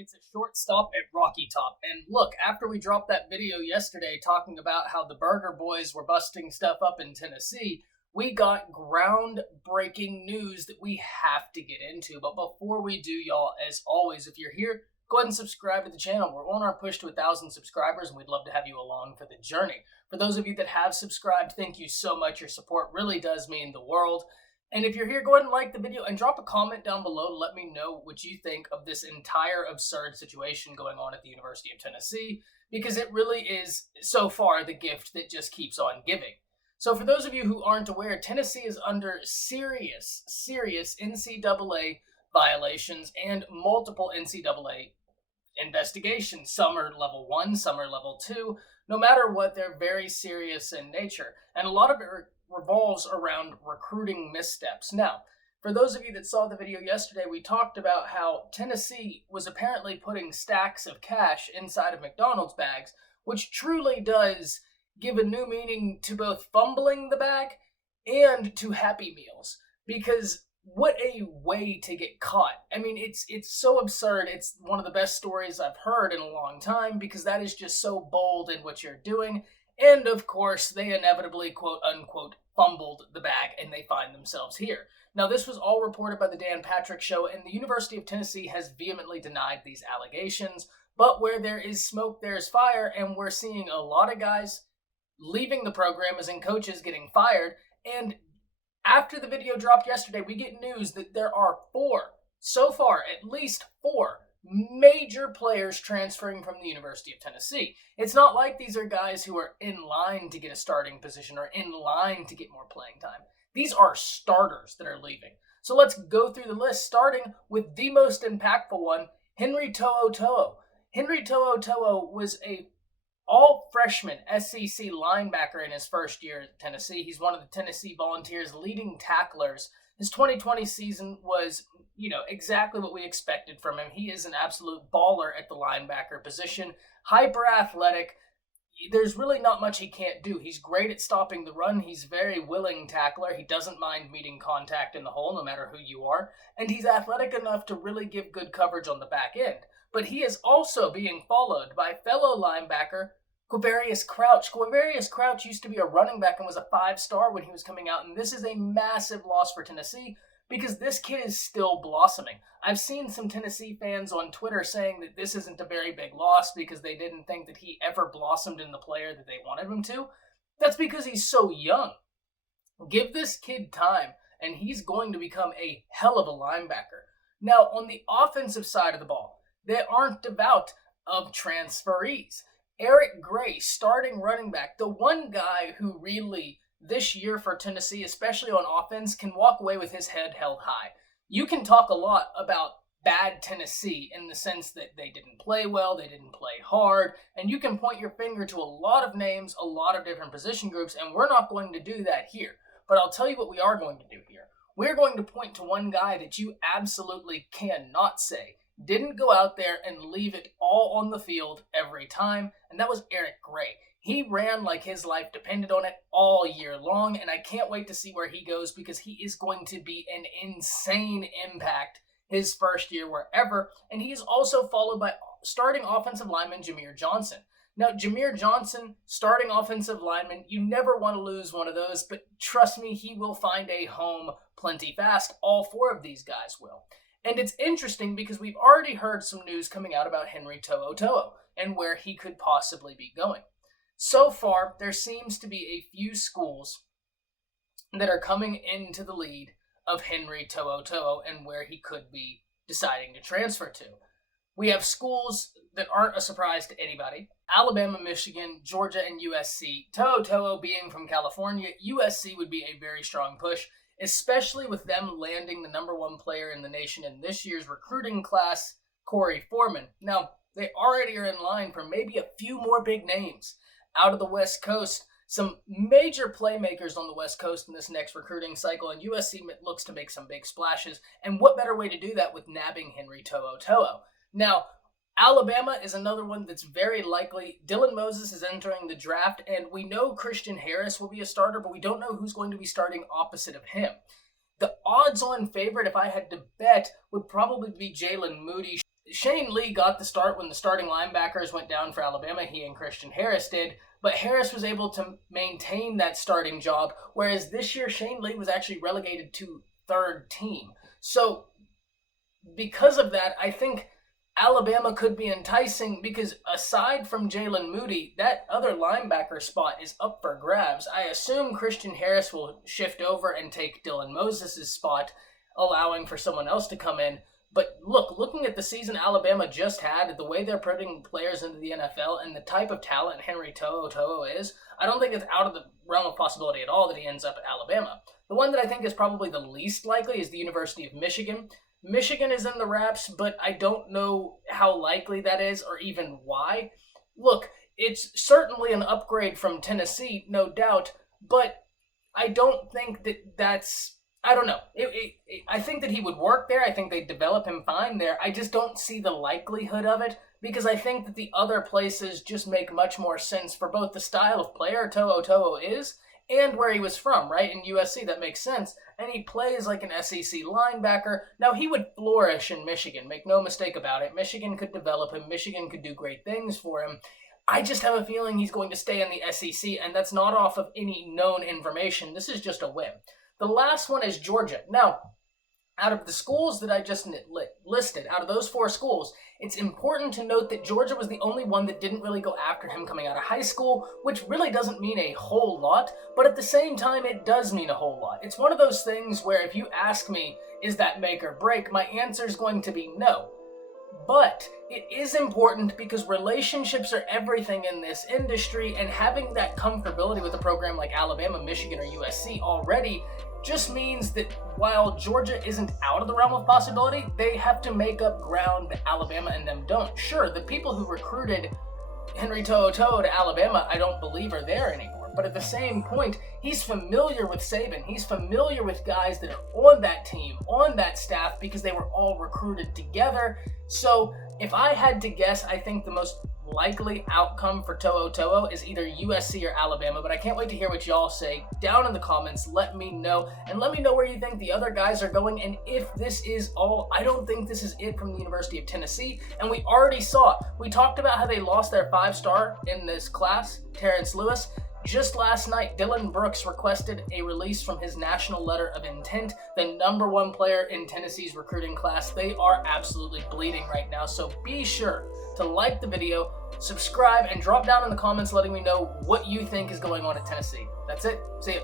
It's a short stop at Rocky Top. And look, after we dropped that video yesterday talking about how the Burger Boys were busting stuff up in Tennessee, we got groundbreaking news that we have to get into. But before we do, y'all, as always, if you're here, go ahead and subscribe to the channel. We're on our push to 1,000 subscribers, and we'd love to have you along for the journey. For those of you that have subscribed, thank you so much. Your support really does mean the world. And if you're here, go ahead and like the video and drop a comment down below to let me know what you think of this entire absurd situation going on at the University of Tennessee, because it really is, so far, the gift that just keeps on giving. So for those of you who aren't aware, Tennessee is under serious NCAA violations and multiple NCAA investigations. Some are level 1, some are level 2. No matter what, they're very serious in nature. And a lot of it revolves around recruiting missteps. Now, for those of you that saw the video yesterday, we talked about how Tennessee was apparently putting stacks of cash inside of McDonald's bags, which truly does give a new meaning to both fumbling the bag and to Happy Meals. Because what a way to get caught. I mean, it's so absurd. It's one of the best stories I've heard in a long time, because that is just so bold in what you're doing. And of course, they inevitably, quote unquote, fumbled the bag and they find themselves here. Now, this was all reported by the Dan Patrick Show, and the University of Tennessee has vehemently denied these allegations. But where there is smoke, there's fire, and we're seeing a lot of guys leaving the program, as in coaches getting fired. And after the video dropped yesterday, we get news that there are so far, at least four major players transferring from the University of Tennessee. It's not like these are guys who are in line to get a starting position or in line to get more playing time. These are starters that are leaving. So let's go through the list, starting with the most impactful one, Henry To'oTo'o. Henry To'oTo'o was a all-freshman SEC linebacker in his first year at Tennessee. He's one of the Tennessee Volunteers' leading tacklers. His 2020 season was, exactly what we expected from him. He is an absolute baller at the linebacker position, hyper athletic. There's really not much he can't do. He's great at stopping the run. He's a very willing tackler. He doesn't mind meeting contact in the hole, no matter who you are. And he's athletic enough to really give good coverage on the back end. But he is also being followed by fellow linebacker Quavarius Crouch. Quavarius Crouch used to be a running back and was a 5-star when he was coming out, and this is a massive loss for Tennessee because this kid is still blossoming. I've seen some Tennessee fans on Twitter saying that this isn't a very big loss because they didn't think that he ever blossomed in the player that they wanted him to. That's because he's so young. Give this kid time, and he's going to become a hell of a linebacker. Now, on the offensive side of the ball, they aren't devout of transferees. Eric Gray, starting running back, the one guy who really, this year for Tennessee, especially on offense, can walk away with his head held high. You can talk a lot about bad Tennessee in the sense that they didn't play well, they didn't play hard, and you can point your finger to a lot of names, a lot of different position groups, and we're not going to do that here. But I'll tell you what we are going to do here. We're going to point to one guy that you absolutely cannot say didn't go out there and leave it all on the field every time, and that was Eric Gray. He ran like his life depended on it all year long, and I can't wait to see where he goes because he is going to be an insane impact his first year wherever, and he is also followed by starting offensive lineman Jameer Johnson. Now, Jameer Johnson, starting offensive lineman, you never want to lose one of those, but trust me, he will find a home plenty fast. All four of these guys will. And it's interesting because we've already heard some news coming out about Henry To'oTo'o and where he could possibly be going. So far, there seems to be a few schools that are coming into the lead of Henry To'oTo'o and where he could be deciding to transfer to. We have schools that aren't a surprise to anybody: Alabama, Michigan, Georgia, and USC. To'oTo'o being from California, USC would be a very strong push, especially with them landing the number 1 player in the nation in this year's recruiting class, Corey Foreman. Now, they already are in line for maybe a few more big names out of the West Coast. Some major playmakers on the West Coast in this next recruiting cycle, and USC looks to make some big splashes. And what better way to do that with nabbing Henry To'oTo'o? Now, Alabama is another one that's very likely. Dylan Moses is entering the draft, and we know Christian Harris will be a starter, but we don't know who's going to be starting opposite of him. The odds-on favorite, if I had to bet, would probably be Jalen Moody. Shane Lee got the start when the starting linebackers went down for Alabama. He and Christian Harris did. But Harris was able to maintain that starting job, whereas this year Shane Lee was actually relegated to third team. So because of that, I think Alabama could be enticing because aside from Jalen Moody, that other linebacker spot is up for grabs. I assume Christian Harris will shift over and take Dylan Moses' spot, allowing for someone else to come in. But looking at the season Alabama just had, the way they're putting players into the NFL and the type of talent Henry To'oTo'o is, I don't think it's out of the realm of possibility at all that he ends up at Alabama. The one that I think is probably the least likely is the University of Michigan. Michigan is in the wraps, but I don't know how likely that is or even why. Look, it's certainly an upgrade from Tennessee, no doubt, but I don't think that's... I don't know. I think that he would work there. I think they'd develop him fine there. I just don't see the likelihood of it because I think that the other places just make much more sense for both the style of player To'oTo'o is and where he was from, right? In USC, that makes sense. And he plays like an SEC linebacker. Now, he would flourish in Michigan, make no mistake about it. Michigan could develop him. Michigan could do great things for him. I just have a feeling he's going to stay in the SEC, and that's not off of any known information. This is just a whim. The last one is Georgia. Now, out of the schools that I just listed, out of those 4 schools, it's important to note that Georgia was the only one that didn't really go after him coming out of high school, which really doesn't mean a whole lot, but at the same time, it does mean a whole lot. It's one of those things where if you ask me, is that make or break, my answer is going to be no. But it is important because relationships are everything in this industry, and having that comfortability with a program like Alabama, Michigan, or USC already just means that while Georgia isn't out of the realm of possibility, they have to make up ground that Alabama and them don't. Sure, the people who recruited Henry To'oTo'o to Alabama, I don't believe are there anymore. But at the same point, he's familiar with Saban. He's familiar with guys that are on that team, on that staff, because they were all recruited together. So if I had to guess, I think the most likely outcome for To'oTo'o is either USC or Alabama, but I can't wait to hear what y'all say down in the comments. Let me know, and let me know where you think the other guys are going, and if this is all. I don't think this is it from the University of Tennessee, and we already saw it. We talked about how they lost their 5-star in this class, Terrence Lewis. Just last night, Dylan Brooks requested a release from his national letter of intent, the number 1 player in Tennessee's recruiting class. They are absolutely bleeding right now, so be sure to like the video, subscribe, and drop down in the comments letting me know what you think is going on at Tennessee. That's it. See ya.